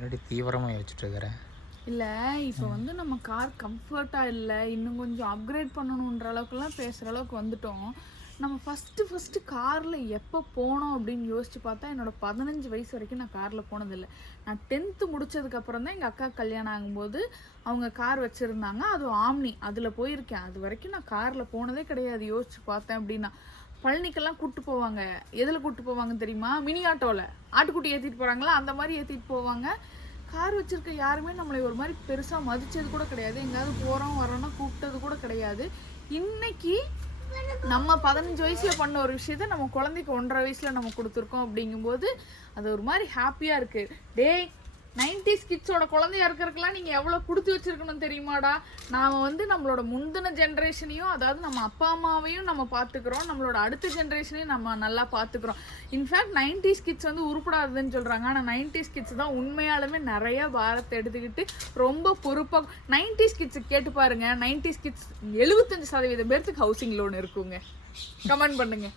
என்னடி தீவிரமாக யோசிச்சுட்டு இருக்கிறேன். இல்லை இப்போ வந்து நம்ம கார் கம்ஃபர்ட்டாக இல்லை, இன்னும் கொஞ்சம் அப்கிரேட் பண்ணணுன்ற அளவுக்குலாம் பேசுகிற அளவுக்கு வந்துட்டோம். நம்ம ஃபஸ்ட்டு காரில் எப்போ போனோம் அப்படின்னு யோசிச்சு பார்த்தா என்னோட 15 வயசு வரைக்கும் நான் காரில் போனதில்லை. நான் 10th முடிச்சதுக்கப்புறம் தான் எங்கள் அக்கா கல்யாணம் ஆகும்போது அவங்க கார் வச்சுருந்தாங்க, அதுவும் ஆம்னி, அதில் போயிருக்கேன். அது வரைக்கும் நான் காரில் போனதே கிடையாது. யோசிச்சு பார்த்தேன் அப்படின்னா பழனிக்கெல்லாம் கூப்பிட்டு போவாங்க. எதில் கூப்பிட்டு போவாங்கன்னு தெரியுமா? மினி ஆட்டோவில் ஆட்டுக்குட்டி ஏற்றிட்டு போகிறாங்களா அந்த மாதிரி ஏற்றிட்டு போவாங்க. கார் வச்சுருக்க யாருமே நம்மளை ஒரு மாதிரி பெருசாக மதித்தது கூட கிடையாது. எங்கேயாவது போகிறோம் வரோன்னா கூப்பிட்டது கூட கிடையாது. இன்னைக்கு நம்ம 15 வயசில் பண்ண ஒரு விஷயத்த நம்ம குழந்தைக்கு 1.5 வயசில் நம்ம கொடுத்துருக்கோம். அப்படிங்கும்போது அது ஒரு மாதிரி ஹாப்பியாக இருக்குது. டேய் 90s கிட்ஸோட குழந்தையா இருக்கிறதுக்கெல்லாம் நீங்கள் எவ்வளோ கொடுத்து வச்சுருக்கணும் தெரியுமாடா? நாம் வந்து நம்மளோட முந்தின ஜென்ரேஷனையும், அதாவது நம்ம அப்பா அம்மாவையும் நம்ம பார்த்துக்கிறோம், நம்மளோட அடுத்த ஜென்ரேஷனையும் நம்ம நல்லா பார்த்துக்கிறோம். இன்ஃபேக்ட் 90s கிட்ஸ் வந்து உருப்படாதுன்னு சொல்கிறாங்க. ஆனால் 90s கிட்ஸ் தான் உண்மையாலுமே நிறைய பாரத்தை எடுத்துக்கிட்டு ரொம்ப பொறுப்பாக 90s கிட்ஸுக்கு கேட்டு பாருங்கள். 90s கிட்ஸ் 75% பேர்த்துக்கு ஹவுசிங் லோன் இருக்குங்க. கமெண்ட் பண்ணுங்கள்.